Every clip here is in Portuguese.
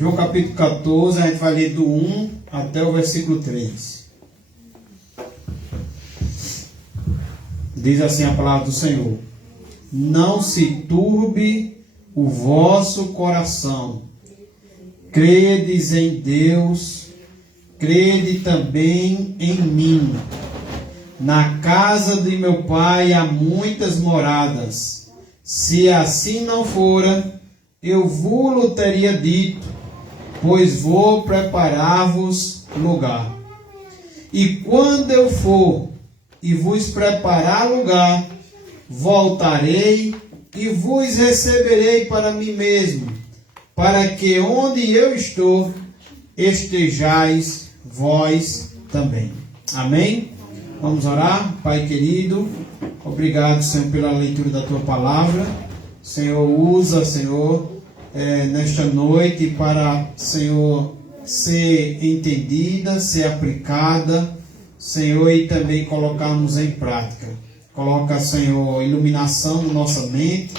João capítulo 14, a gente vai ler do 1 até o versículo 3. Diz assim a palavra do Senhor: Não se turbe o vosso coração. Credes em Deus, crede também em mim. Na casa de meu Pai há muitas moradas. Se assim não fora, eu vos teria dito, pois vou preparar-vos lugar. E quando eu for e vos preparar lugar, voltarei e vos receberei para mim mesmo, para que onde eu estou, estejais vós também. Amém? Vamos orar. Pai querido, obrigado, Senhor, pela leitura da Tua palavra. Senhor, usa, Senhor, nesta noite para, Senhor, ser entendida, ser aplicada, Senhor, e também colocarmos em prática. Coloca, Senhor, iluminação na nossa mente,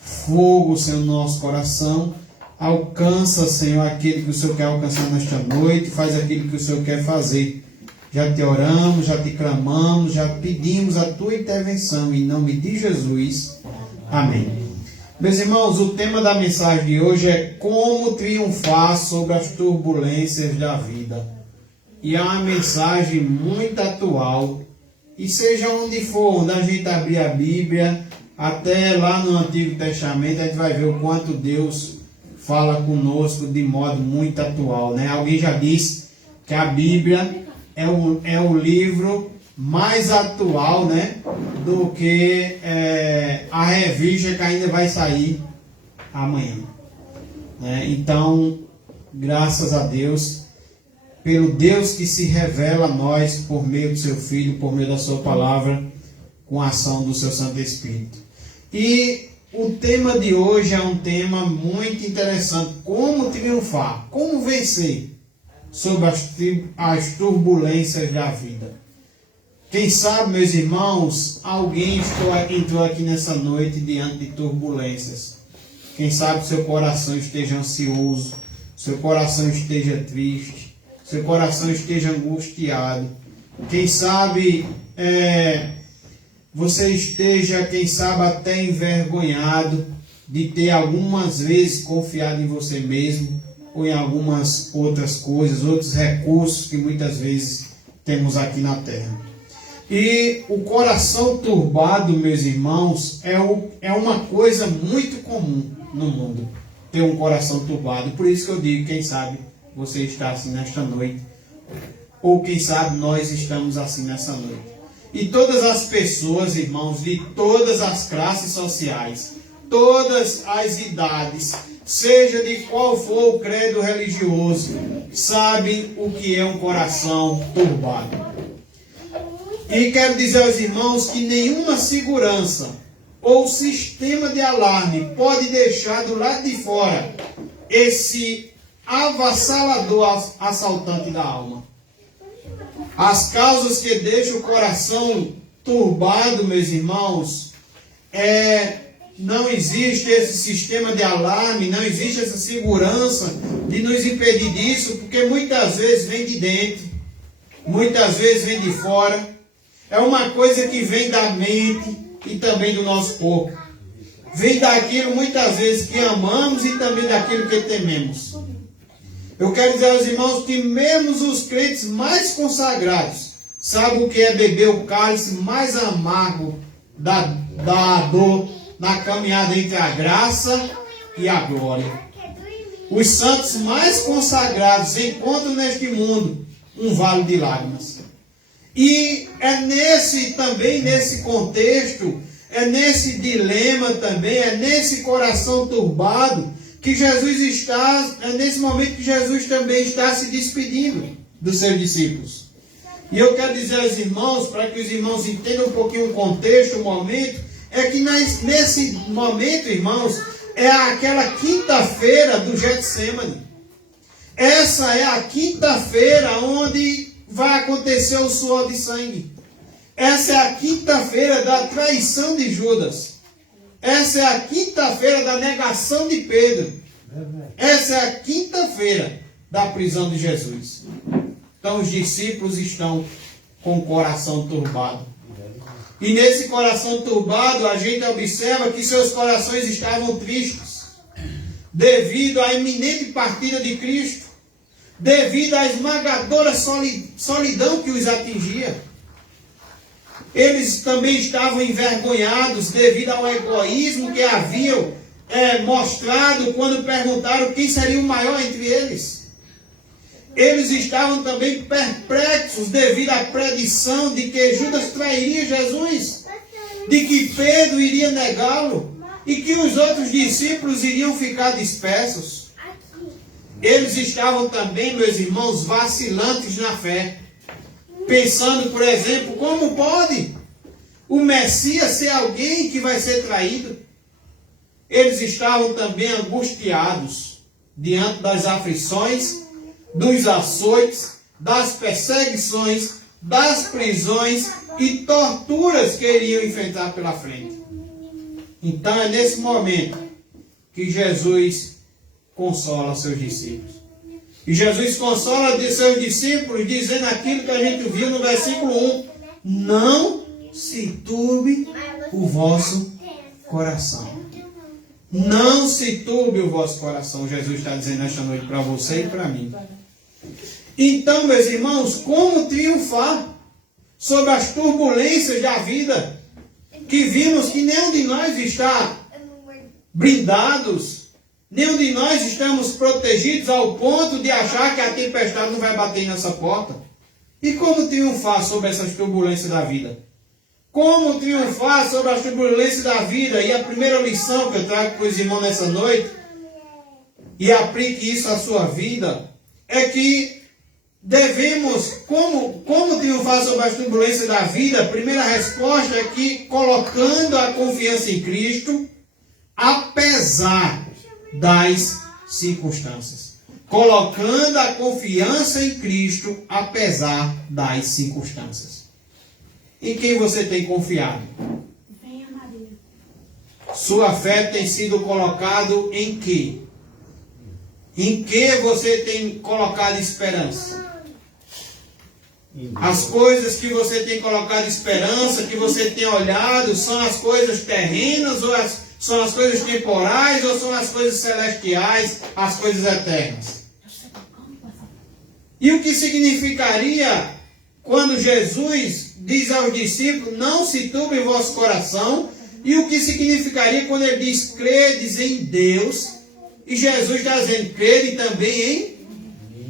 fogo, Senhor, no nosso coração. Alcança, Senhor, aquilo que o Senhor quer alcançar nesta noite, faz aquilo que o Senhor quer fazer. Já te oramos, já te clamamos, já pedimos a Tua intervenção, em nome de Jesus. Amém. Meus irmãos, o tema da mensagem de hoje é como triunfar sobre as turbulências da vida. E é uma mensagem muito atual. E seja onde for, onde a gente abrir a Bíblia, até lá no Antigo Testamento, a gente vai ver o quanto Deus fala conosco de modo muito atual, né? Alguém já disse que a Bíblia é o livro mais atual, né, do que a revista que ainda vai sair amanhã. Então, graças a Deus, pelo Deus que se revela a nós por meio do seu Filho, por meio da sua palavra, com a ação do seu Santo Espírito. E o tema de hoje é um tema muito interessante: como triunfar, como vencer sobre as turbulências da vida. Quem sabe, meus irmãos, alguém entrou aqui nessa noite diante de turbulências. Quem sabe seu coração esteja ansioso, seu coração esteja triste, seu coração esteja angustiado. Quem sabe você esteja, quem sabe, até envergonhado de ter algumas vezes confiado em você mesmo, ou em algumas outras coisas, outros recursos que muitas vezes temos aqui na terra. E o coração turbado, meus irmãos, é uma coisa muito comum no mundo, ter um coração turbado. Por isso que eu digo, quem sabe você está assim nesta noite, ou quem sabe nós estamos assim nessa noite. E todas as pessoas, irmãos, de todas as classes sociais, todas as idades, seja de qual for o credo religioso, sabem o que é um coração turbado. E quero dizer aos irmãos que nenhuma segurança ou sistema de alarme pode deixar do lado de fora esse avassalador assaltante da alma. As causas que deixam o coração turbado, meus irmãos, não existe esse sistema de alarme, não existe essa segurança de nos impedir disso, porque muitas vezes vem de dentro, muitas vezes vem de fora. É uma coisa que vem da mente e também do nosso corpo. Vem daquilo muitas vezes que amamos e também daquilo que tememos. Eu quero dizer aos irmãos que mesmo os crentes mais consagrados sabem o que é beber o cálice mais amargo da dor na caminhada entre a graça e a glória. Os santos mais consagrados encontram neste mundo um vale de lágrimas. E é nesse contexto, é nesse dilema também, é nesse coração turbado que Jesus está, é nesse momento que Jesus também está se despedindo dos seus discípulos. E eu quero dizer aos irmãos, para que os irmãos entendam um pouquinho o contexto, o momento, é que nesse momento, irmãos, é aquela quinta-feira do Getsemane. Essa é a quinta-feira onde vai acontecer o suor de sangue. Essa é a quinta-feira da traição de Judas. Essa é a quinta-feira da negação de Pedro. Essa é a quinta-feira da prisão de Jesus. Então os discípulos estão com o coração turbado. E nesse coração turbado, a gente observa que seus corações estavam tristes, devido à iminente partida de Cristo, devido à esmagadora solidão que os atingia. Eles também estavam envergonhados devido ao egoísmo que haviam mostrado quando perguntaram quem seria o maior entre eles. Eles estavam também perplexos devido à predição de que Judas trairia Jesus, de que Pedro iria negá-lo e que os outros discípulos iriam ficar dispersos. Eles estavam também, meus irmãos, vacilantes na fé, pensando, por exemplo, como pode o Messias ser alguém que vai ser traído? Eles estavam também angustiados diante das aflições, dos açoites, das perseguições, das prisões e torturas que iriam enfrentar pela frente. Então é nesse momento que Jesus consola seus discípulos. E Jesus consola de seus discípulos dizendo aquilo que a gente viu no versículo 1. Não se turbe o vosso coração. Não se turbe o vosso coração. Jesus está dizendo esta noite para você e para mim. Então, meus irmãos, como triunfar sobre as turbulências da vida? Que vimos que nenhum de nós está blindados, nenhum de nós estamos protegidos ao ponto de achar que a tempestade não vai bater nessa porta. E como triunfar sobre essas turbulências da vida? Como triunfar sobre as turbulências da vida? E a primeira lição que eu trago para os irmãos nessa noite, e aplique isso à sua vida, é que devemos, como triunfar sobre as turbulências da vida? A primeira resposta é que colocando a confiança em Cristo, apesar das circunstâncias. Colocando a confiança em Cristo, apesar das circunstâncias. Em quem você tem confiado? Venha, Maria. Sua fé tem sido colocado em quê? Em que você tem colocado esperança? As coisas que você tem colocado esperança, que você tem olhado, são as coisas terrenas, ou são as coisas temporais, ou são as coisas celestiais, as coisas eternas? E o que significaria quando Jesus diz aos discípulos, não se turbe o vosso coração, e o que significaria quando ele diz, credes em Deus, e Jesus está dizendo, crede também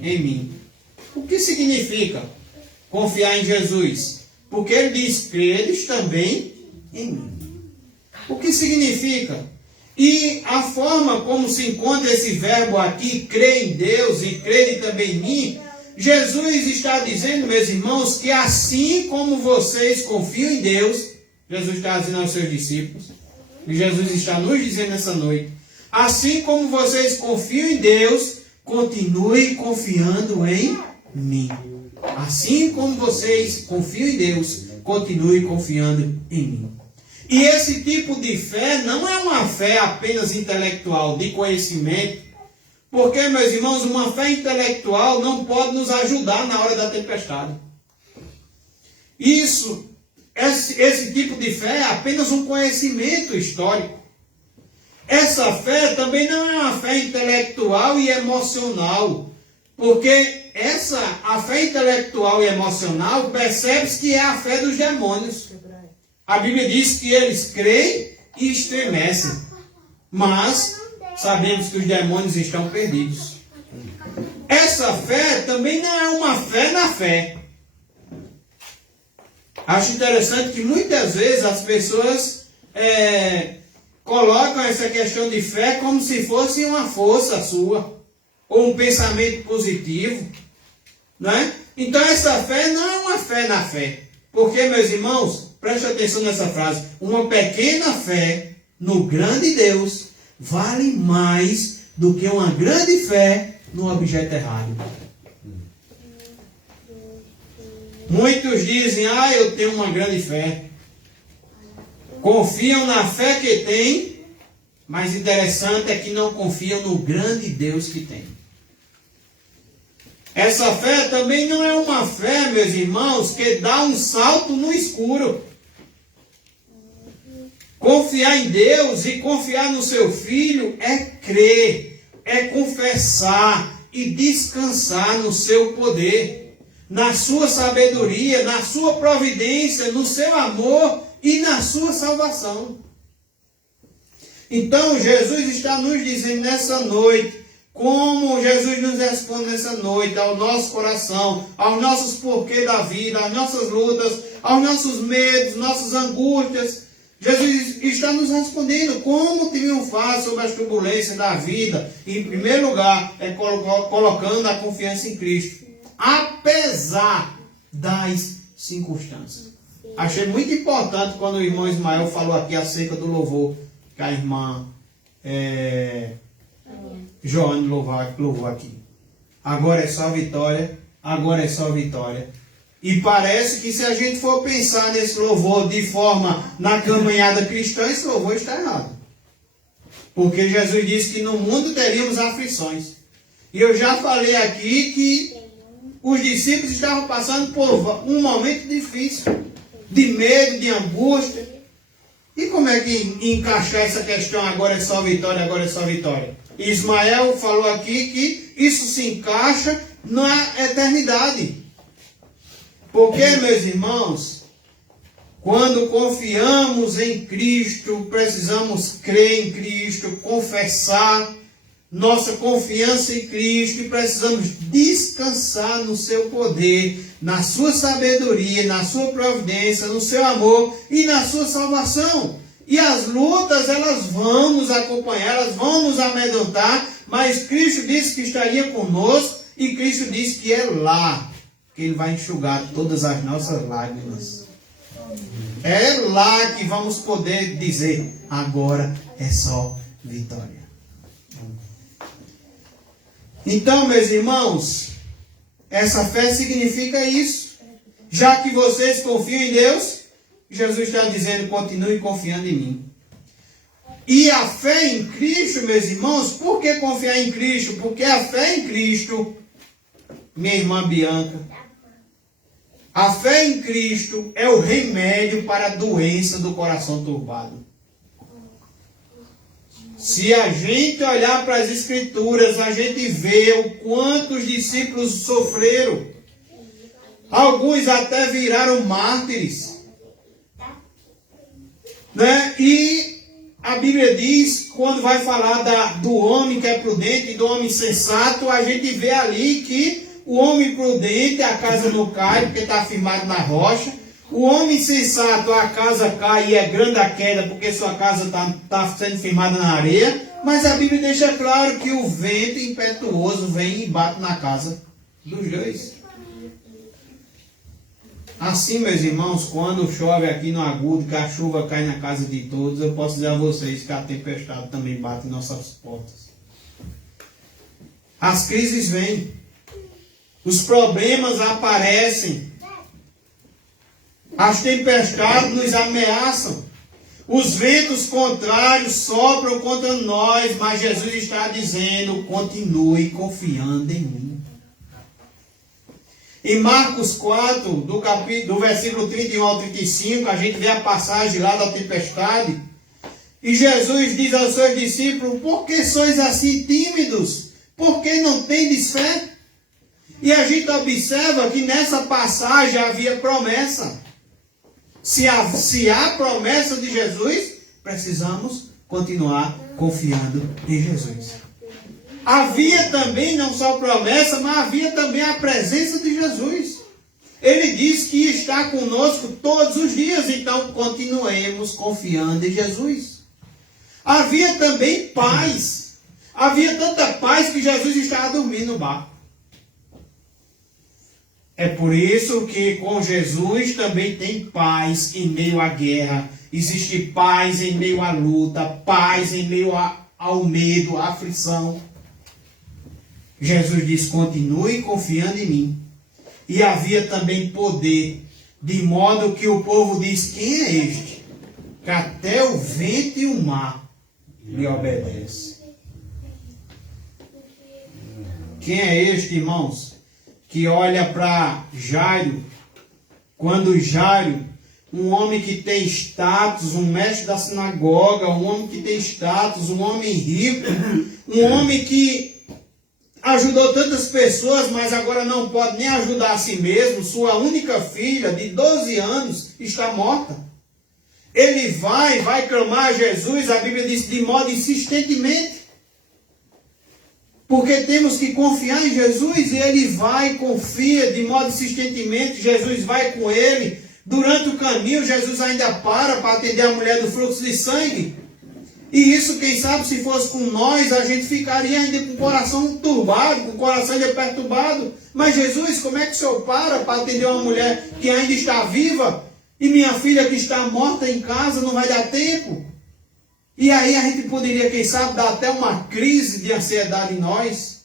em mim. O que significa confiar em Jesus? Porque ele diz, credes também em mim. O que significa? E a forma como se encontra esse verbo aqui, crer em Deus e crede também em mim, Jesus está dizendo, meus irmãos, que assim como vocês confiam em Deus, Jesus está dizendo aos seus discípulos, e Jesus está nos dizendo nessa noite, assim como vocês confiam em Deus, continue confiando em mim. Assim como vocês confiam em Deus, continue confiando em mim. E esse tipo de fé não é uma fé apenas intelectual, de conhecimento, porque, meus irmãos, uma fé intelectual não pode nos ajudar na hora da tempestade. Esse tipo de fé é apenas um conhecimento histórico. Essa fé também não é uma fé intelectual e emocional, porque a fé intelectual e emocional percebe-se que é a fé dos demônios. A Bíblia diz que eles creem e estremecem, mas sabemos que os demônios estão perdidos. Essa fé também não é uma fé na fé. Acho interessante que muitas vezes as pessoas colocam essa questão de fé como se fosse uma força sua, ou um pensamento positivo, não é? Então essa fé não é uma fé na fé, porque, meus irmãos, preste atenção nessa frase, uma pequena fé no grande Deus vale mais do que uma grande fé no objeto errado. Muitos dizem, eu tenho uma grande fé. Confiam na fé que têm Mas interessante é que não confiam no grande Deus que tem. Essa fé também não é uma fé, meus irmãos, que dá um salto no escuro. Confiar em Deus e confiar no seu Filho é crer, é confessar e descansar no seu poder, na sua sabedoria, na sua providência, no seu amor e na sua salvação. Então Jesus está nos dizendo nessa noite, como Jesus nos responde nessa noite ao nosso coração, aos nossos porquês da vida, às nossas lutas, aos nossos medos, nossas angústias. Jesus está nos respondendo como triunfar sobre as turbulências da vida. Em primeiro lugar, é colocando a confiança em Cristo, apesar das circunstâncias. Achei muito importante quando o irmão Ismael falou aqui acerca do louvor que a irmã Joane louvou aqui. Agora é só vitória, agora é só vitória. E parece que se a gente for pensar nesse louvor de forma na caminhada cristã, esse louvor está errado. Porque Jesus disse que no mundo teríamos aflições. E eu já falei aqui que os discípulos estavam passando por um momento difícil, de medo, de angústia. E como é que encaixar essa questão, agora é só vitória, agora é só vitória? Ismael falou aqui que isso se encaixa na eternidade. Porque, meus irmãos, quando confiamos em Cristo, precisamos crer em Cristo, confessar nossa confiança em Cristo e precisamos descansar no seu poder, na sua sabedoria, na sua providência, no seu amor e na sua salvação. E as lutas, elas vão nos acompanhar, elas vão nos amedrontar, mas Cristo disse que estaria conosco e Cristo disse que é lá que Ele vai enxugar todas as nossas lágrimas. É lá que vamos poder dizer, agora é só vitória. Então, meus irmãos, essa fé significa isso. Já que vocês confiam em Deus, Jesus está dizendo, continue confiando em mim. E a fé em Cristo, meus irmãos, por que confiar em Cristo? Porque a fé em Cristo, minha irmã Bianca, a fé em Cristo é o remédio para a doença do coração turbado. Se a gente olhar para as Escrituras, a gente vê o quanto os discípulos sofreram. Alguns até viraram mártires. Né? E a Bíblia diz, quando vai falar do homem que é prudente e do homem sensato, a gente vê ali que o homem prudente, a casa não cai, porque está firmado na rocha. O homem sensato, a casa cai e é grande a queda, porque sua casa está sendo firmada na areia. Mas a Bíblia deixa claro que o vento impetuoso vem e bate na casa dos dois. Assim, meus irmãos, quando chove aqui no Agudo, que a chuva cai na casa de todos, eu posso dizer a vocês que a tempestade também bate em nossas portas. As crises vêm. Os problemas aparecem. As tempestades nos ameaçam. Os ventos contrários sopram contra nós, mas Jesus está dizendo, continue confiando em mim. Em Marcos 4, do versículo 31 ao 35, a gente vê a passagem lá da tempestade. E Jesus diz aos seus discípulos, por que sois assim tímidos? Por que não tendes fé? E a gente observa que nessa passagem havia promessa. Se há promessa de Jesus, precisamos continuar confiando em Jesus. Havia também não só promessa, mas havia também a presença de Jesus. Ele diz que está conosco todos os dias, então continuemos confiando em Jesus. Havia também paz. Havia tanta paz que Jesus estava dormindo no barco. É por isso que com Jesus também tem paz em meio à guerra. Existe paz em meio à luta, paz em meio ao medo, à aflição. Jesus diz, continue confiando em mim. E havia também poder, de modo que o povo diz, quem é este? Que até o vento e o mar lhe obedece. Quem é este, irmãos, que olha para Jairo, quando Jairo, um homem que tem status, um mestre da sinagoga, um homem que tem status, um homem rico, um homem que ajudou tantas pessoas, mas agora não pode nem ajudar a si mesmo, sua única filha de 12 anos está morta. Ele vai clamar a Jesus, a Bíblia diz, de modo insistentemente. Porque temos que confiar em Jesus e ele vai, confia de modo insistentemente, Jesus vai com ele. Durante o caminho, Jesus ainda para atender a mulher do fluxo de sangue. E isso, quem sabe, se fosse com nós, a gente ficaria ainda com o coração turbado, com o coração ainda perturbado. Mas Jesus, como é que o Senhor para atender uma mulher que ainda está viva? E minha filha que está morta em casa, não vai dar tempo? E aí a gente poderia, quem sabe, dar até uma crise de ansiedade em nós.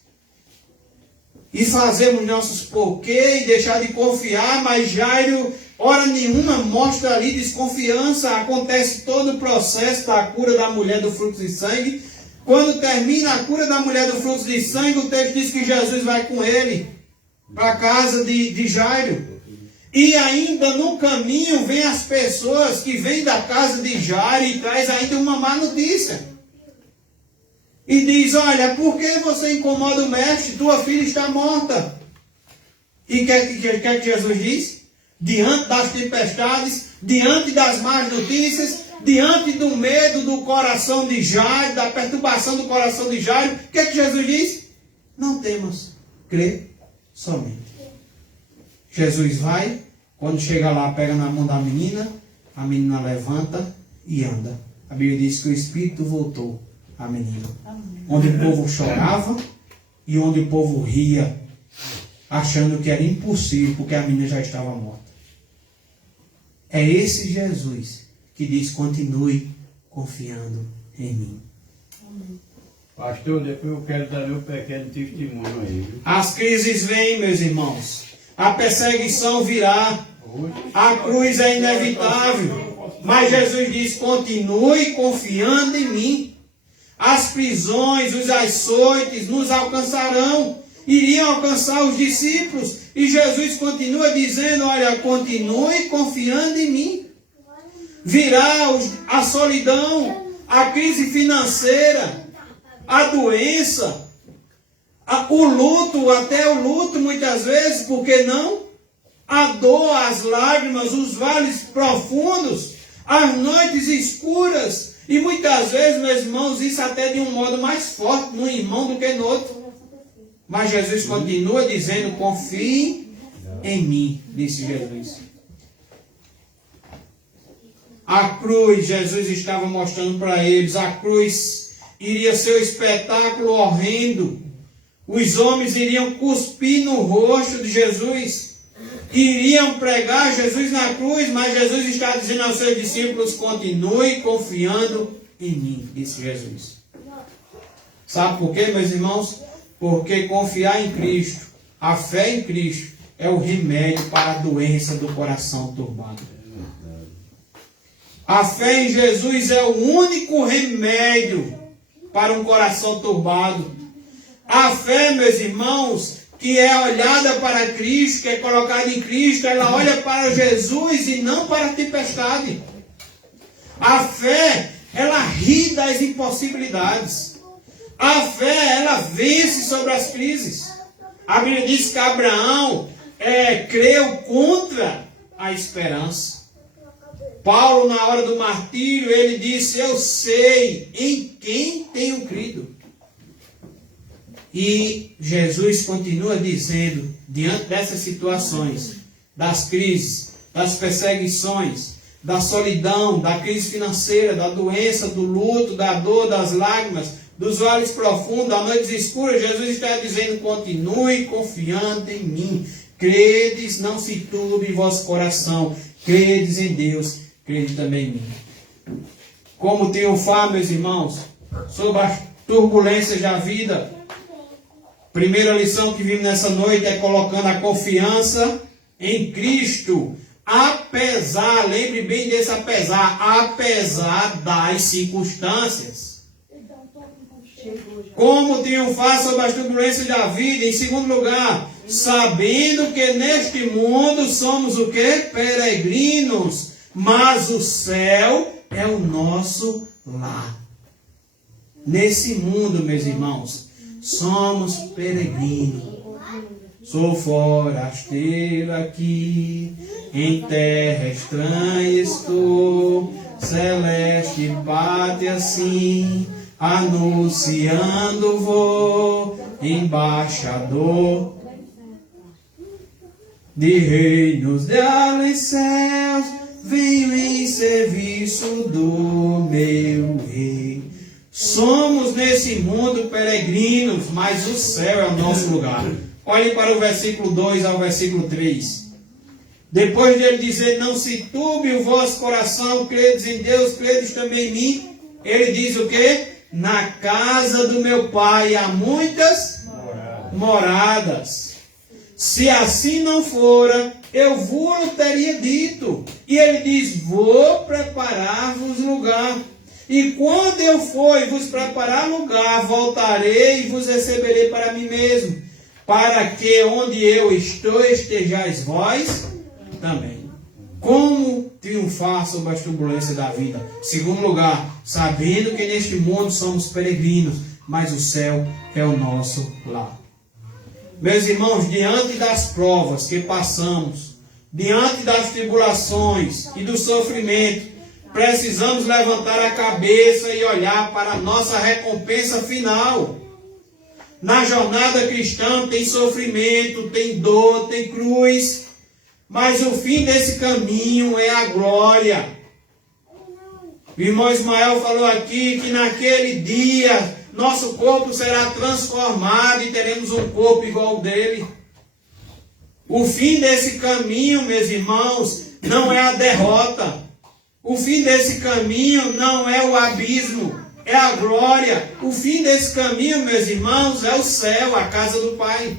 E fazermos nossos porquê e deixar de confiar, mas Jairo, hora nenhuma, mostra ali desconfiança. Acontece todo o processo da cura da mulher do fluxo de sangue. Quando termina a cura da mulher do fluxo de sangue, o texto diz que Jesus vai com ele para a casa de Jairo. E ainda no caminho vem as pessoas que vêm da casa de Jairo e traz ainda uma má notícia. E diz, olha, por que você incomoda o mestre? Tua filha está morta. E o que Jesus diz? Diante das tempestades, diante das más notícias, diante do medo do coração de Jairo, da perturbação do coração de Jairo, o que Jesus diz? Não temas, crê somente. Jesus vai, quando chega lá, pega na mão da menina, a menina levanta e anda. A Bíblia diz que o Espírito voltou à menina. Onde o povo chorava e onde o povo ria, achando que era impossível, porque a menina já estava morta. É esse Jesus que diz, continue confiando em mim. Pastor, depois eu quero dar meu pequeno testemunho aí. Viu? As crises vêm, meus irmãos. A perseguição virá. A cruz é inevitável. Mas Jesus diz, continue confiando em mim. As prisões, os açoites nos alcançarão. Iriam alcançar os discípulos. E Jesus continua dizendo, olha, continue confiando em mim. Virá a solidão, a crise financeira, a doença, o luto, até o luto muitas vezes, por que não? A dor, as lágrimas, os vales profundos, as noites escuras. E muitas vezes, meus irmãos, isso até de um modo mais forte num irmão do que no outro. Mas Jesus continua dizendo, confie em mim, disse Jesus. A cruz, Jesus estava mostrando para eles, a cruz iria ser um espetáculo horrendo. Os homens iriam cuspir no rosto de Jesus. Iriam pregar Jesus na cruz, mas Jesus está dizendo aos seus discípulos, continue confiando em mim, disse Jesus. Sabe por quê, meus irmãos? Porque confiar em Cristo, a fé em Cristo, é o remédio para a doença do coração turbado. A fé em Jesus é o único remédio para um coração turbado. A fé, meus irmãos, que é olhada para Cristo, que é colocada em Cristo, ela olha para Jesus e não para a tempestade. A fé, ela ri das impossibilidades. A fé, ela vence sobre as crises. A Bíblia diz que Abraão creu contra a esperança. Paulo, na hora do martírio, ele disse, eu sei em quem tenho crido. E Jesus continua dizendo, diante dessas situações, das crises, das perseguições, da solidão, da crise financeira, da doença, do luto, da dor, das lágrimas, dos vales profundos, das noites escuras, Jesus está dizendo, continue confiando em mim. Credes, não se turbe vosso coração. Credes em Deus, crede também em mim. Como triunfar, meus irmãos, sobre as turbulências da vida? Primeira lição que vimos nessa noite é colocando a confiança em Cristo. Apesar, lembre bem desse apesar das circunstâncias. Como triunfar sobre as turbulências da vida? Em segundo lugar, sabendo que neste mundo somos o quê? Peregrinos, mas o céu é o nosso lar. Nesse mundo, meus irmãos, somos peregrinos. Sou forasteiro aqui, em terra estranha estou, celeste pátria sim, anunciando vou, embaixador de reinos de além céus, venho em serviço do meu rei. Somos nesse mundo peregrinos, mas o céu é o nosso lugar. Olhem para o versículo 2 ao versículo 3. Depois de ele dizer, não se turbe o vosso coração, credes em Deus, credes também em mim. Ele diz o quê? Na casa do meu pai há muitas moradas. Se assim não fora, eu vos teria dito. E ele diz, vou preparar-vos lugar. E quando eu for e vos preparar lugar, voltarei e vos receberei para mim mesmo, para que onde eu estou, estejais vós também. Como triunfar sobre as turbulências da vida? Segundo lugar, sabendo que neste mundo somos peregrinos, mas o céu é o nosso lar. Meus irmãos, diante das provas que passamos, diante das tribulações e do sofrimento, precisamos levantar a cabeça e olhar para a nossa recompensa final. Na jornada cristã tem sofrimento, tem dor, tem cruz, mas o fim desse caminho é a glória. O irmão Ismael falou aqui que naquele dia nosso corpo será transformado e teremos um corpo igual ao dele. O fim desse caminho, meus irmãos, não é a derrota. O fim desse caminho não é o abismo, é a glória. O fim desse caminho, meus irmãos, é o céu, a casa do Pai.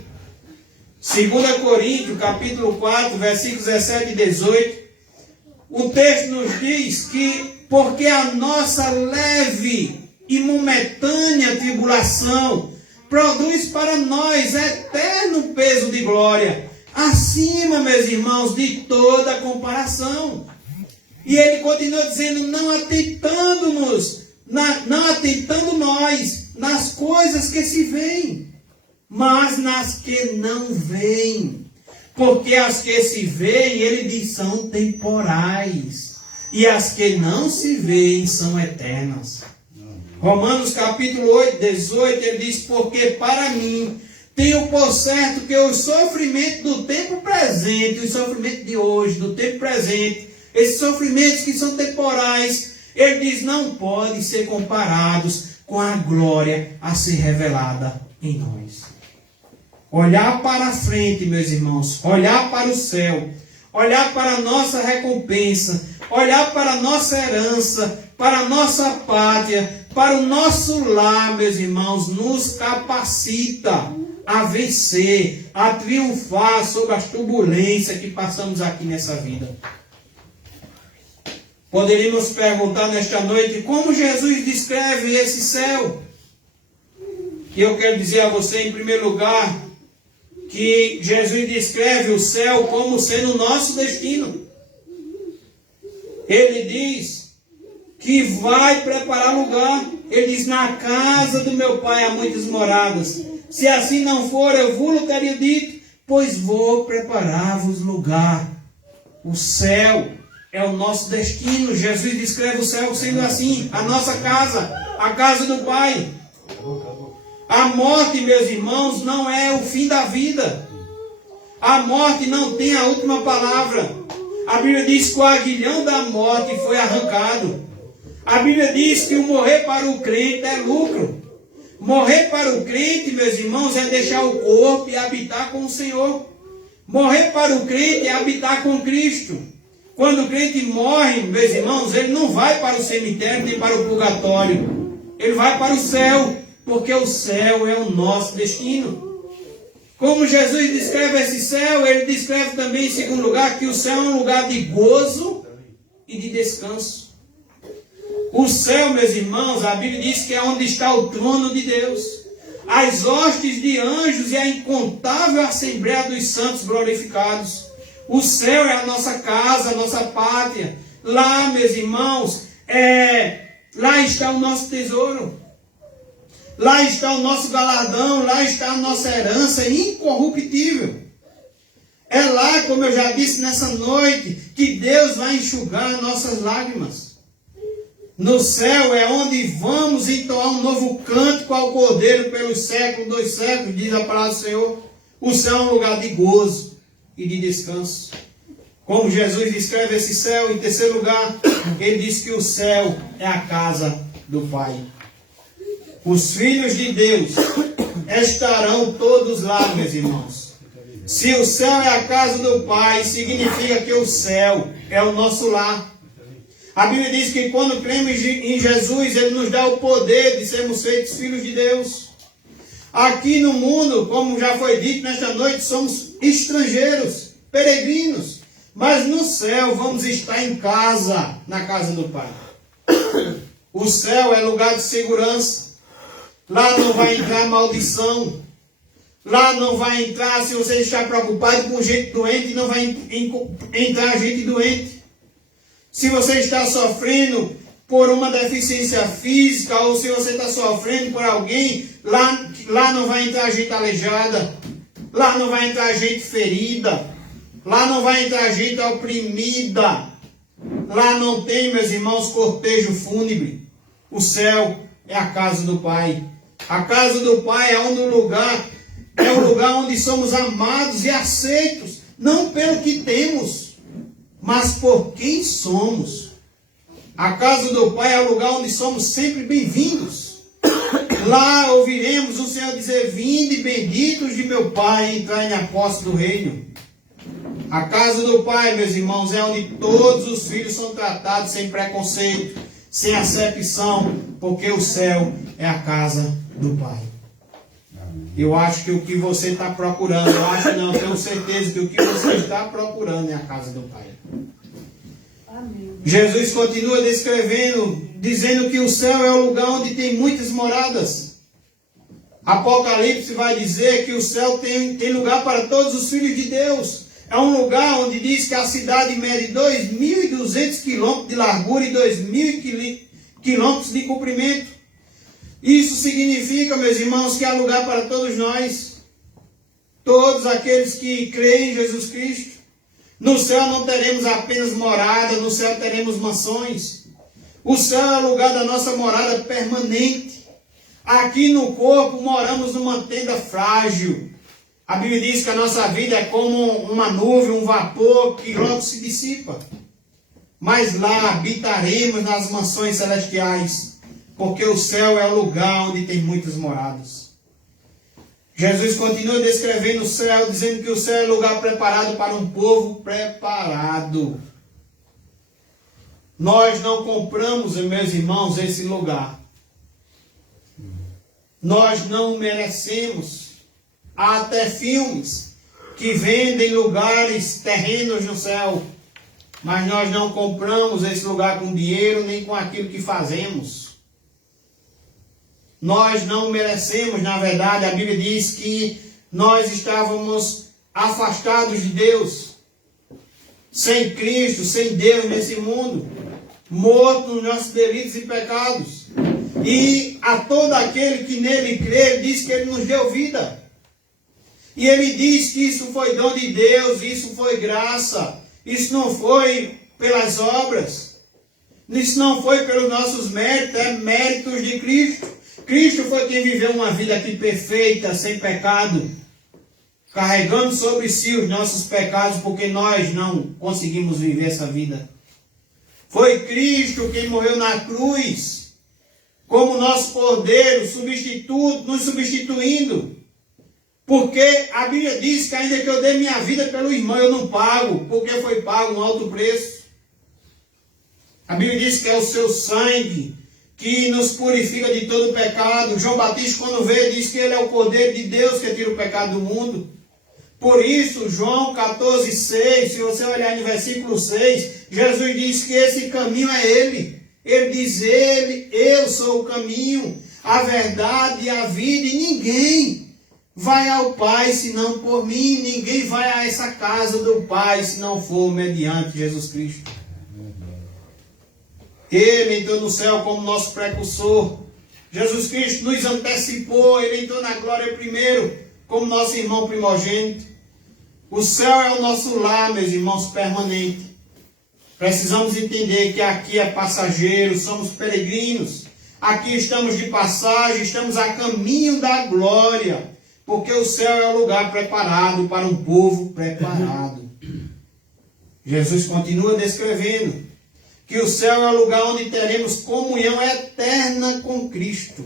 2 Coríntios, capítulo 4, versículos 17 e 18. O texto nos diz que, porque a nossa leve e momentânea tribulação produz para nós eterno peso de glória, acima, meus irmãos, de toda comparação. E ele continua dizendo, não atentando nós nas coisas que se veem, mas nas que não veem. Porque as que se veem, ele diz, são temporais. E as que não se veem são eternas. Romanos capítulo 8, 18, ele diz, porque para mim tenho por certo que os sofrimentos do tempo presente, os sofrimentos de hoje, do tempo presente, esses sofrimentos que são temporais, ele diz, não podem ser comparados com a glória a ser revelada em nós. Olhar para frente, meus irmãos, olhar para o céu, olhar para a nossa recompensa, olhar para a nossa herança, para a nossa pátria, para o nosso lar, meus irmãos, nos capacita a vencer, a triunfar sobre as turbulências que passamos aqui nessa vida. Poderíamos perguntar nesta noite, como Jesus descreve esse céu? E eu quero dizer a você, em primeiro lugar, que Jesus descreve o céu como sendo o nosso destino. Ele diz que vai preparar lugar. Ele diz, na casa do meu pai há muitas moradas. Se assim não for, eu vos teria dito, pois vou preparar-vos lugar. O céu é o nosso destino. Jesus descreve o céu sendo assim, a nossa casa, a casa do Pai. A morte, meus irmãos, não é o fim da vida. A morte não tem a última palavra. A Bíblia diz que o aguilhão da morte foi arrancado. A Bíblia diz que o morrer para o crente é lucro. Morrer para o crente, meus irmãos, é deixar o corpo e habitar com o Senhor. Morrer para o crente é habitar com Cristo. Quando o crente morre, meus irmãos, ele não vai para o cemitério nem para o purgatório. Ele vai para o céu, porque o céu é o nosso destino. Como Jesus descreve esse céu, ele descreve também, em segundo lugar, que o céu é um lugar de gozo e de descanso. O céu, meus irmãos, a Bíblia diz que é onde está o trono de Deus. As hostes de anjos e a incontável assembleia dos santos glorificados. O céu é a nossa casa, a nossa pátria. Lá, meus irmãos, lá está o nosso tesouro. Lá está o nosso galardão, lá está a nossa herança incorruptível. É lá, como eu já disse nessa noite, que Deus vai enxugar nossas lágrimas. No céu é onde vamos entoar um novo cântico ao Cordeiro pelos séculos dos séculos, diz a palavra do Senhor. O céu é um lugar de gozo e de descanso. Como Jesus descreve esse céu, em terceiro lugar, ele diz que o céu é a casa do Pai. Os filhos de Deus estarão todos lá, meus irmãos. Se o céu é a casa do Pai, significa que o céu é o nosso lar. A Bíblia diz que quando cremos em Jesus, Ele nos dá o poder de sermos feitos filhos de Deus. Aqui no mundo, como já foi dito nesta noite, somos estrangeiros, peregrinos. Mas no céu vamos estar em casa, na casa do Pai. O céu é lugar de segurança. Lá não vai entrar maldição. Lá não vai entrar, se você está preocupado com gente doente, não vai entrar gente doente. Se você está sofrendo por uma deficiência física, ou se você está sofrendo por alguém, lá não vai entrar gente aleijada. Lá não vai entrar gente ferida. Lá não vai entrar gente oprimida. Lá não tem, meus irmãos, cortejo fúnebre. O céu é a casa do Pai. A casa do Pai é um lugar onde somos amados e aceitos, não pelo que temos, mas por quem somos. A casa do Pai é o lugar onde somos sempre bem-vindos. Lá ouviremos o Senhor dizer: vinde benditos de meu Pai, entrai na posse do reino. A casa do Pai, meus irmãos, é onde todos os filhos são tratados sem preconceito, sem acepção, porque o céu é a casa do Pai. Eu acho que o que você está procurando, eu tenho certeza que o que você está procurando é a casa do Pai. Amém. Jesus continua descrevendo, dizendo que o céu é o lugar onde tem muitas moradas. Apocalipse vai dizer que o céu tem lugar para todos os filhos de Deus. É um lugar onde diz que a cidade mede 2.200 quilômetros de largura e 2.000 quilômetros de comprimento. Isso significa, meus irmãos, que há lugar para todos nós. Todos aqueles que creem em Jesus Cristo. No céu não teremos apenas morada, no céu teremos mansões. O céu é o lugar da nossa morada permanente. Aqui no corpo moramos numa tenda frágil. A Bíblia diz que a nossa vida é como uma nuvem, um vapor que logo se dissipa. Mas lá habitaremos nas mansões celestiais, porque o céu é o lugar onde tem muitas moradas. Jesus continua descrevendo o céu, dizendo que o céu é lugar preparado para um povo preparado. Nós não compramos, meus irmãos, esse lugar. Nós não merecemos. Há até filmes que vendem lugares, terrenos no céu. Mas nós não compramos esse lugar com dinheiro, nem com aquilo que fazemos. Nós não merecemos, na verdade, a Bíblia diz que nós estávamos afastados de Deus, sem Cristo, sem Deus nesse mundo, mortos nos nossos delitos e pecados. E a todo aquele que nele crê, ele diz que ele nos deu vida. E ele diz que isso foi dom de Deus, isso foi graça, isso não foi pelas obras, isso não foi pelos nossos méritos, é méritos de Cristo. Cristo foi quem viveu uma vida aqui perfeita, sem pecado, carregando sobre si os nossos pecados, porque nós não conseguimos viver essa vida. Foi Cristo quem morreu na cruz, como nosso cordeiro, substituto, nos substituindo. Porque a Bíblia diz que ainda que eu dê minha vida pelo irmão, eu não pago, porque foi pago um alto preço. A Bíblia diz que é o seu sangue que nos purifica de todo pecado. João Batista, quando veio, diz que ele é o Cordeiro de Deus que tira o pecado do mundo. Por isso, João 14,6, se você olhar no versículo 6, Jesus diz que esse caminho é ele. Ele diz, eu sou o caminho, a verdade e a vida, e ninguém vai ao Pai senão por mim, ninguém vai a essa casa do Pai se não for mediante Jesus Cristo. Ele entrou no céu como nosso precursor. Jesus Cristo nos antecipou, ele entrou na glória primeiro, como nosso irmão primogênito. O céu é o nosso lar, meus irmãos, permanente. Precisamos entender que aqui é passageiro, somos peregrinos. Aqui estamos de passagem, estamos a caminho da glória. Porque o céu é o lugar preparado para um povo preparado. Jesus continua descrevendo que o céu é o lugar onde teremos comunhão eterna com Cristo.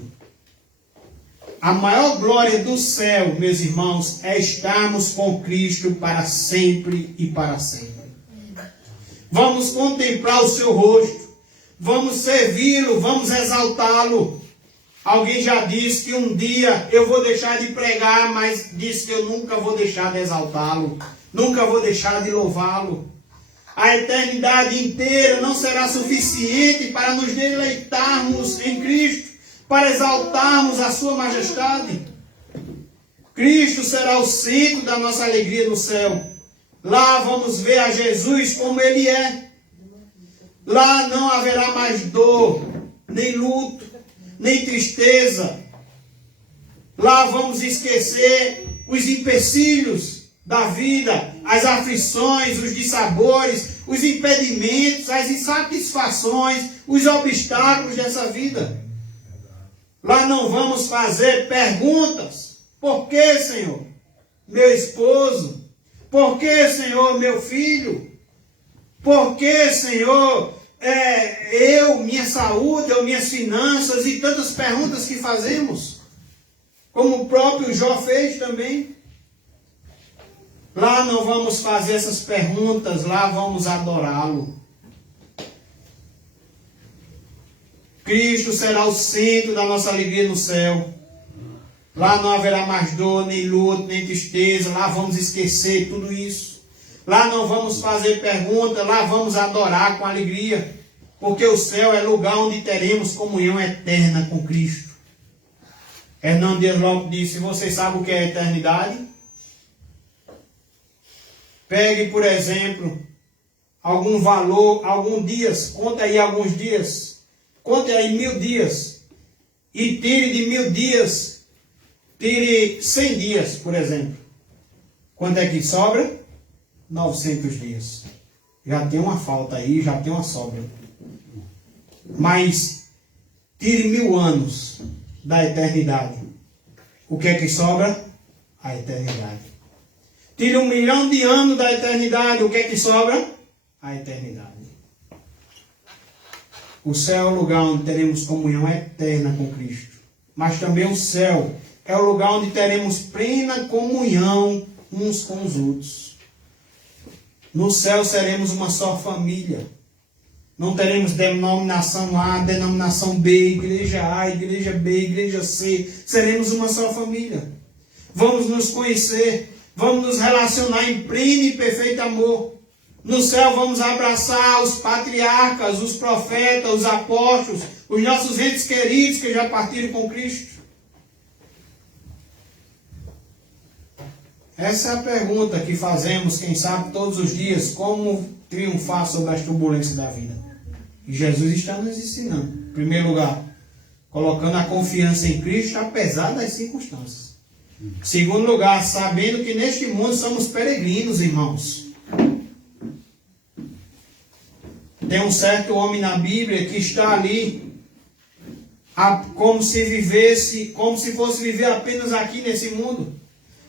A maior glória do céu, meus irmãos, é estarmos com Cristo para sempre e para sempre. Vamos contemplar o seu rosto, vamos servi-lo, vamos exaltá-lo. Alguém já disse que um dia eu vou deixar de pregar, mas disse que eu nunca vou deixar de exaltá-lo, nunca vou deixar de louvá-lo. A eternidade inteira não será suficiente para nos deleitarmos em Cristo, para exaltarmos a sua majestade. Cristo será o centro da nossa alegria no céu. Lá vamos ver a Jesus como Ele é. Lá não haverá mais dor, nem luto, nem tristeza. Lá vamos esquecer os empecilhos da vida, as aflições, os dissabores, os impedimentos, as insatisfações, os obstáculos dessa vida. Lá não vamos fazer perguntas. Por que, Senhor, meu esposo? Por que, Senhor, meu filho? Por que, Senhor, minha saúde, ou minhas finanças, e tantas perguntas que fazemos, como o próprio Jó fez também. Lá não vamos fazer essas perguntas, lá vamos adorá-lo. Cristo será o centro da nossa alegria no céu. Lá não haverá mais dor, nem luto, nem tristeza, lá vamos esquecer tudo isso. Lá não vamos fazer pergunta, lá vamos adorar com alegria, porque o céu é lugar onde teremos comunhão eterna com Cristo. Hernando Dias Lopes disse, você sabe o que é a eternidade? Pegue, por exemplo, algum valor, alguns dias, conte aí alguns dias, conte aí 1000 dias, e tire de 1000 dias, tire 100 dias, por exemplo. Quanto é que sobra? 900 dias. Já tem uma falta aí, já tem uma sobra. Mas tire 1000 anos da eternidade. O que é que sobra? A eternidade. Tire 1 milhão de anos da eternidade. O que é que sobra? A eternidade. O céu é o lugar onde teremos comunhão eterna com Cristo. Mas também o céu é o lugar onde teremos plena comunhão uns com os outros. No céu seremos uma só família. Não teremos denominação A, denominação B, igreja A, igreja B, igreja C. Seremos uma só família. Vamos nos conhecer. Vamos nos relacionar em pleno e perfeito amor. No céu vamos abraçar os patriarcas, os profetas, os apóstolos, os nossos entes queridos que já partiram com Cristo. Essa é a pergunta que fazemos, quem sabe, todos os dias, como triunfar sobre as turbulências da vida. E Jesus está nos ensinando. Em primeiro lugar, colocando a confiança em Cristo, apesar das circunstâncias. Em segundo lugar, sabendo que neste mundo somos peregrinos, irmãos. Tem um certo homem na Bíblia que está ali, como se fosse viver apenas aqui nesse mundo.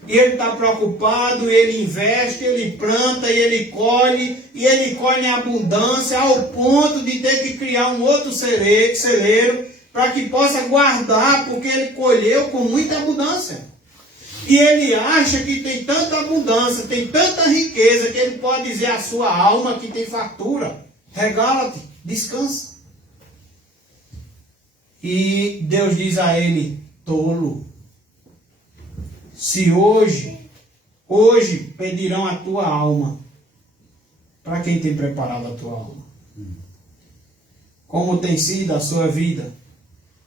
E ele está preocupado, ele investe, ele planta, e ele colhe em abundância, ao ponto de ter que criar um outro celeiro, para que possa guardar, porque ele colheu com muita abundância. E ele acha que tem tanta abundância, tem tanta riqueza, que ele pode dizer à sua alma que tem fartura. Regala-te, descansa. E Deus diz a ele, tolo, se hoje pedirão a tua alma, para quem tem preparado a tua alma? como tem sido a sua vida?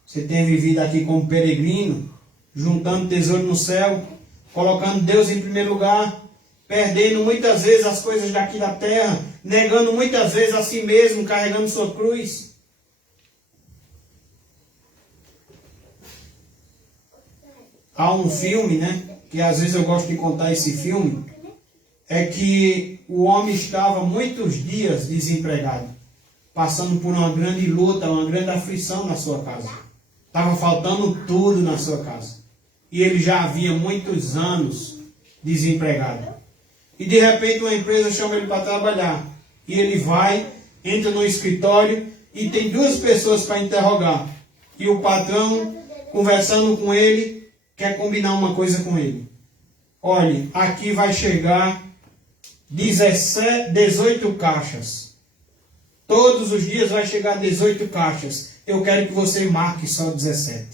Você tem vivido aqui como peregrino, juntando tesouro no céu, colocando Deus em primeiro lugar, perdendo muitas vezes as coisas daqui da terra, negando muitas vezes a si mesmo, carregando sua cruz? Há um filme, que às vezes eu gosto de contar esse filme, é que o homem estava muitos dias desempregado, passando por uma grande luta, uma grande aflição na sua casa. Estava faltando tudo na sua casa. E ele já havia muitos anos desempregado. E de repente uma empresa chama ele para trabalhar. E ele vai, entra no escritório e tem duas pessoas para interrogar. E o patrão, conversando com ele, quer combinar uma coisa com ele. Olhe, aqui vai chegar 18 caixas. Todos os dias vai chegar 18 caixas. Eu quero que você marque só 17.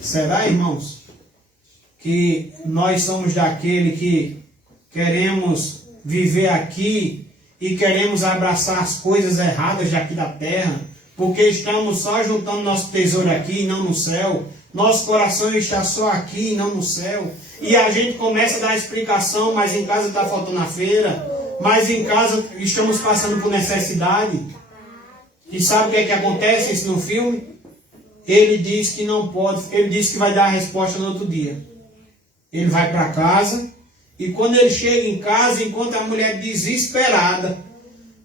Será, irmãos, que nós somos daquele que queremos viver aqui e queremos abraçar as coisas erradas daqui da terra, porque estamos só juntando nosso tesouro aqui e não no céu? Nosso coração está só aqui e não no céu. E a gente começa a dar explicação, mas em casa está faltando a feira, mas em casa estamos passando por necessidade. E sabe o que é que acontece isso no filme? Ele diz que não pode, ele diz que vai dar a resposta no outro dia. Ele vai para casa e quando ele chega em casa, encontra a mulher desesperada,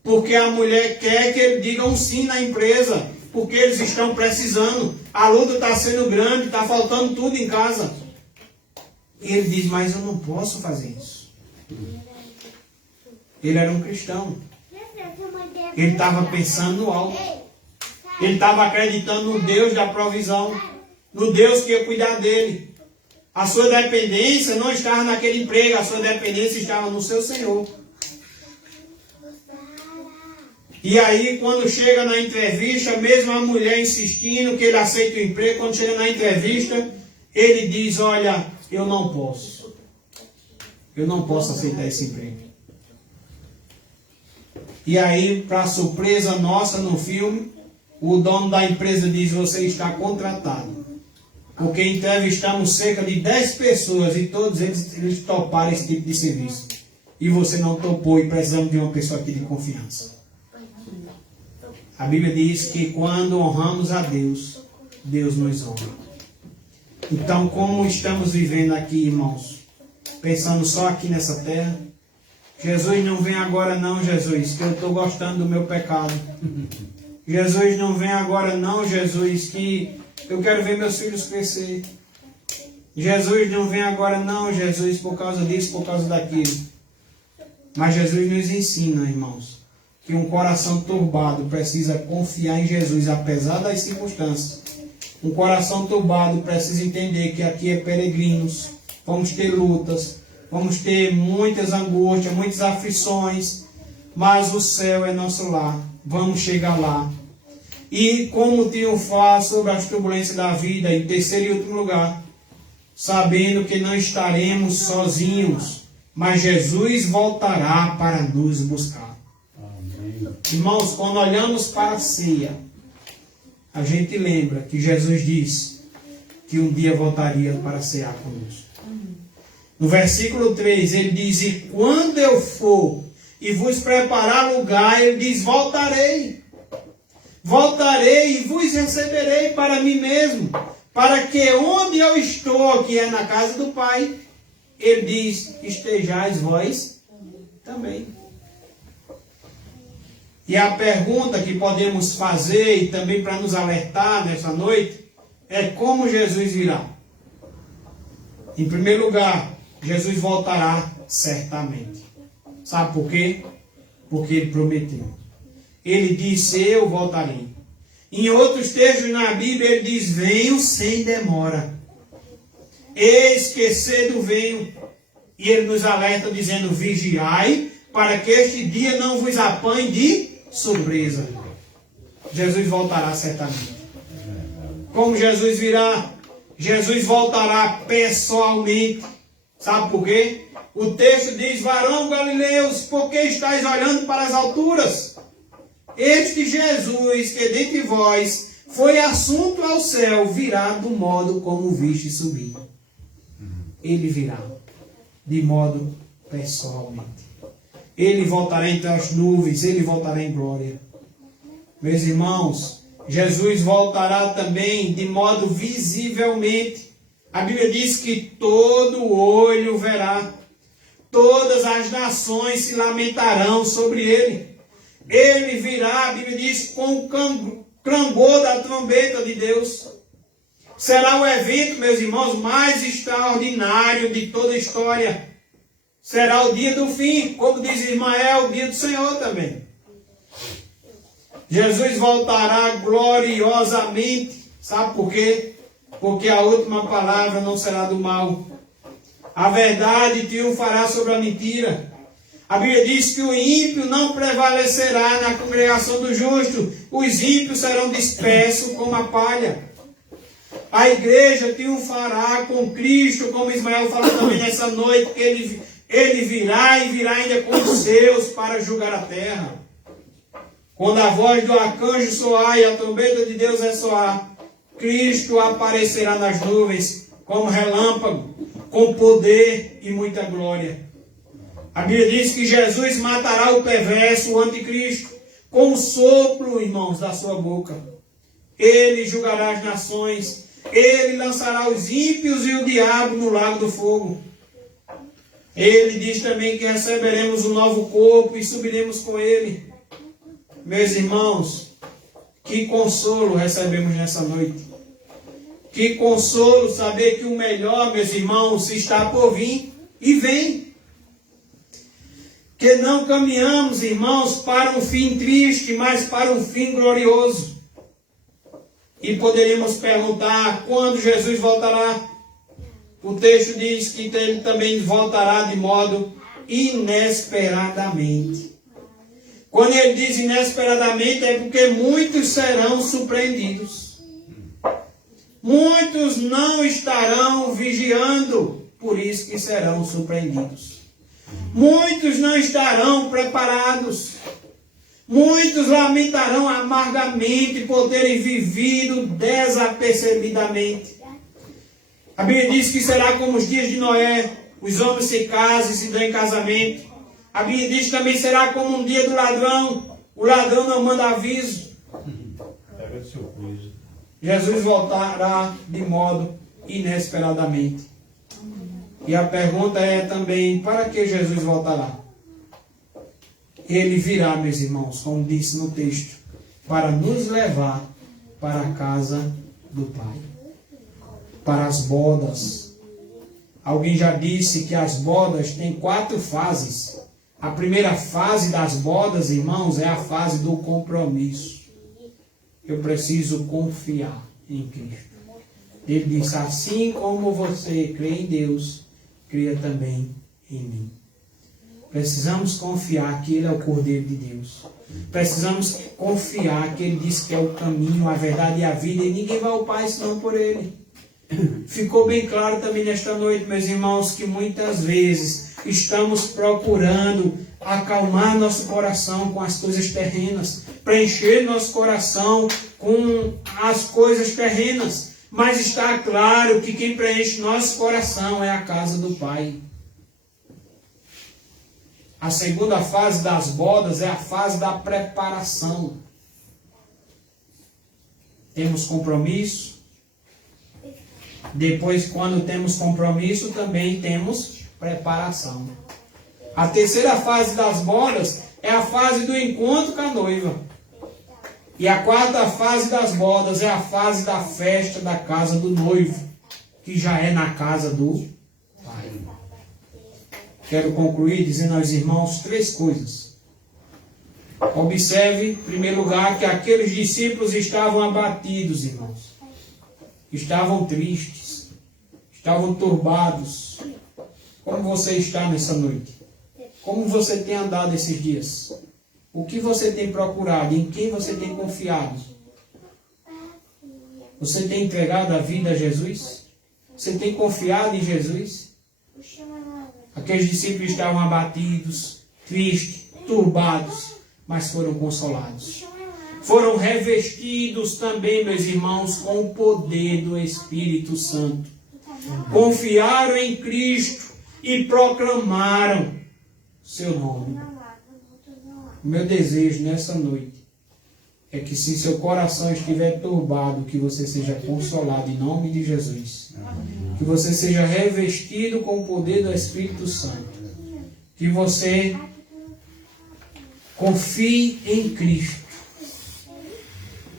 porque a mulher quer que ele diga um sim na empresa, porque eles estão precisando. A luta está sendo grande, está faltando tudo em casa. E ele diz, mas eu não posso fazer isso. Ele era um cristão. Ele estava pensando no alto. Ele estava acreditando no Deus da provisão, no Deus que ia cuidar dele. A sua dependência não estava naquele emprego, a sua dependência estava no seu Senhor. E aí, quando chega na entrevista, mesmo a mulher insistindo que ele aceite o emprego, quando chega na entrevista, ele diz, olha, eu não posso. Eu não posso aceitar esse emprego. E aí, para surpresa nossa no filme, o dono da empresa diz, você está contratado. Porque entrevistamos cerca de 10 pessoas e todos eles toparam esse tipo de serviço. E você não topou e precisamos de uma pessoa aqui de confiança. A Bíblia diz que quando honramos a Deus, Deus nos honra. Então, como estamos vivendo aqui, irmãos? Pensando só aqui nessa terra? Jesus, não vem agora não, Jesus, que eu estou gostando do meu pecado. Jesus, não vem agora não, Jesus, que eu quero ver meus filhos crescer. Jesus, não vem agora não, Jesus, por causa disso, por causa daquilo. Mas Jesus nos ensina, irmãos, que um coração turbado precisa confiar em Jesus, apesar das circunstâncias. Um coração turbado precisa entender que aqui é peregrinos, vamos ter lutas, vamos ter muitas angústias, muitas aflições, mas o céu é nosso lar, vamos chegar lá. E como triunfar sobre as turbulências da vida, em terceiro e último lugar, sabendo que não estaremos sozinhos, mas Jesus voltará para nos buscar. Amém. Irmãos, quando olhamos para a ceia, a gente lembra que Jesus disse que um dia voltaria para cear conosco. No versículo 3, ele diz, e quando eu for e vos preparar lugar, ele diz, voltarei. Voltarei e vos receberei para mim mesmo, para que onde eu estou, que é na casa do Pai, ele diz, estejais vós também. E a pergunta que podemos fazer, e também para nos alertar nessa noite, é como Jesus virá. Em primeiro lugar, Jesus voltará certamente. Sabe por quê? Porque ele prometeu. Ele disse, eu voltarei. Em outros textos na Bíblia, ele diz, venho sem demora. Eis que cedo venho. E ele nos alerta dizendo, vigiai, para que este dia não vos apanhe de surpresa. Jesus voltará certamente. Como Jesus virá? Jesus voltará pessoalmente. Sabe por quê? O texto diz, varão galileus, por que estáis olhando para as alturas? este Jesus que dentre vós foi assunto ao céu, virá do modo como viste subir. Ele virá de modo pessoalmente. Ele voltará entre as nuvens, ele voltará em glória. Meus irmãos, Jesus voltará também de modo visivelmente. A Bíblia diz que todo olho verá. Todas as nações se lamentarão sobre ele. Ele virá, a Bíblia diz, com o clangor da trombeta de Deus. Será o evento, meus irmãos, mais extraordinário de toda a história. Será o dia do fim, como diz Ismael, o dia do Senhor também. Jesus voltará gloriosamente. Sabe por quê? Porque a última palavra não será do mal. A verdade triunfará sobre a mentira. A Bíblia diz que o ímpio não prevalecerá na congregação do justo. Os ímpios serão dispersos como a palha. A igreja triunfará com Cristo, como Ismael falou também nessa noite, que ele virá e virá ainda com os seus para julgar a terra. Quando a voz do arcanjo soar e a trombeta de Deus ressoar, Cristo aparecerá nas nuvens como relâmpago, com poder e muita glória. A Bíblia diz que Jesus matará o perverso, o anticristo, com o sopro, irmãos, da sua boca. Ele julgará as nações, ele lançará os ímpios e o diabo no lago do fogo. Ele diz também que receberemos um novo corpo e subiremos com ele. Meus irmãos, que consolo recebemos nessa noite. Que consolo saber que o melhor, meus irmãos, está por vir e vem. Que não caminhamos, irmãos, para um fim triste, mas para um fim glorioso. E poderíamos perguntar, quando Jesus voltará? O texto diz que ele também voltará de modo inesperadamente. Quando ele diz inesperadamente, é porque muitos serão surpreendidos. Muitos não estarão vigiando, por isso que serão surpreendidos. Muitos não estarão preparados. Muitos lamentarão amargamente por terem vivido desapercebidamente. A Bíblia diz que será como os dias de Noé, os homens se casam e se dão em casamento. A Bíblia diz que também será como um dia do ladrão, o ladrão não manda aviso. Pega de surpresa. Jesus voltará de modo inesperadamente. E a pergunta é também, para que Jesus voltará? Ele virá, meus irmãos, como disse no texto, para nos levar para a casa do Pai. Para as bodas. Alguém já disse que as bodas têm 4 fases. A primeira fase das bodas, irmãos, é a fase do compromisso. Eu preciso confiar em Cristo. Ele disse, assim como você crê em Deus, creia também em mim. Precisamos confiar que Ele é o Cordeiro de Deus. Precisamos confiar que Ele disse que é o caminho, a verdade e a vida, e ninguém vai ao Pai senão por Ele. Ficou bem claro também nesta noite, meus irmãos, que muitas vezes estamos procurando acalmar nosso coração com as coisas terrenas, preencher nosso coração com as coisas terrenas, mas está claro que quem preenche nosso coração é a casa do Pai. A segunda fase das bodas é a fase da preparação. Temos compromisso. Depois, quando temos compromisso, também temos preparação. A terceira fase das bodas é a fase do encontro com a noiva. E a quarta fase das bodas é a fase da festa da casa do noivo, que já é na casa do Pai. Quero concluir dizendo aos irmãos 3 coisas. Observe, em primeiro lugar, que aqueles discípulos estavam abatidos, irmãos. Estavam tristes, estavam turbados. Como você está nessa noite? Como você tem andado esses dias? O que você tem procurado? Em quem você tem confiado? Você tem entregado a vida a Jesus? Você tem confiado em Jesus? Aqueles discípulos estavam abatidos, tristes, turbados. mas foram consolados. Foram revestidos também, meus irmãos, com o poder do Espírito Santo. Confiaram em Cristo e proclamaram seu nome. O meu desejo nessa noite é que, se seu coração estiver turbado, que você seja consolado em nome de Jesus. Que você seja revestido com o poder do Espírito Santo. Que você confie em Cristo.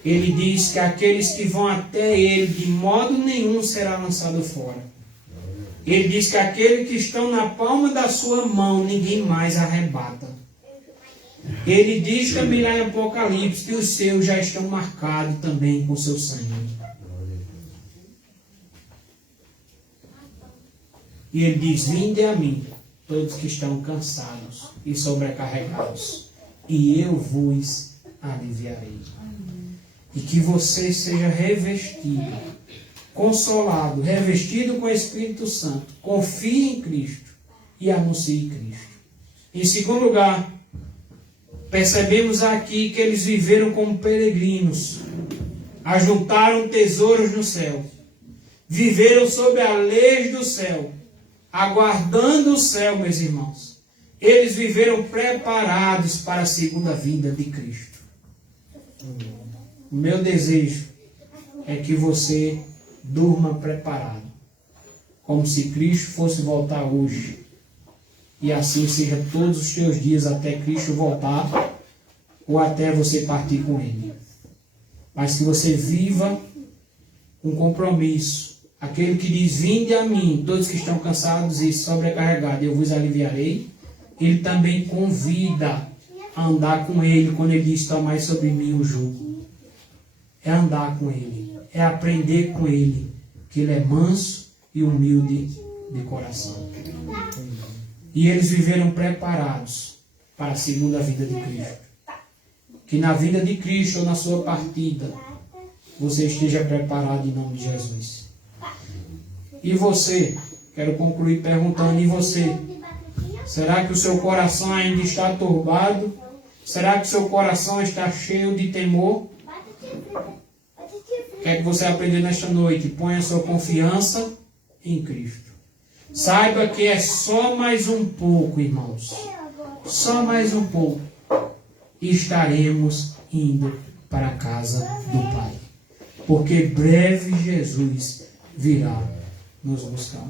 Ele diz que aqueles que vão até Ele, de modo nenhum será lançado fora. Ele diz que aqueles que estão na palma da sua mão, ninguém mais arrebata. Ele diz também lá em Apocalipse que os seus já estão marcados também com seu sangue. E ele diz: vinde a mim, todos que estão cansados e sobrecarregados, e eu vos aliviarei. E que você seja revestido, consolado, revestido com o Espírito Santo. Confie em Cristo e anuncie Cristo. Em segundo lugar, percebemos aqui que eles viveram como peregrinos, ajuntaram tesouros no céu, viveram sob a lei do céu, aguardando o céu, meus irmãos. Eles viveram preparados para a segunda vinda de Cristo. O meu desejo é que você durma preparado, como se Cristo fosse voltar hoje. E assim seja todos os teus dias até Cristo voltar, ou até você partir com Ele. Mas que você viva um compromisso. Aquele que diz: vinde a mim, todos que estão cansados e sobrecarregados, eu vos aliviarei. Ele também convida a andar com Ele, quando Ele diz: tomai sobre mim o jugo. É andar com Ele, é aprender com Ele, que Ele é manso e humilde de coração. E eles viveram preparados para a segunda vinda de Cristo. Que na vinda de Cristo ou na sua partida, você esteja preparado em nome de Jesus. E você, quero concluir perguntando: e você? Será que o seu coração ainda está turbado? Será que o seu coração está cheio de temor? Quer que você aprenda nesta noite? Ponha a sua confiança em Cristo. Saiba que é só mais um pouco, irmãos. Só mais um pouco. E estaremos indo para a casa do Pai. Porque breve Jesus virá nos buscar.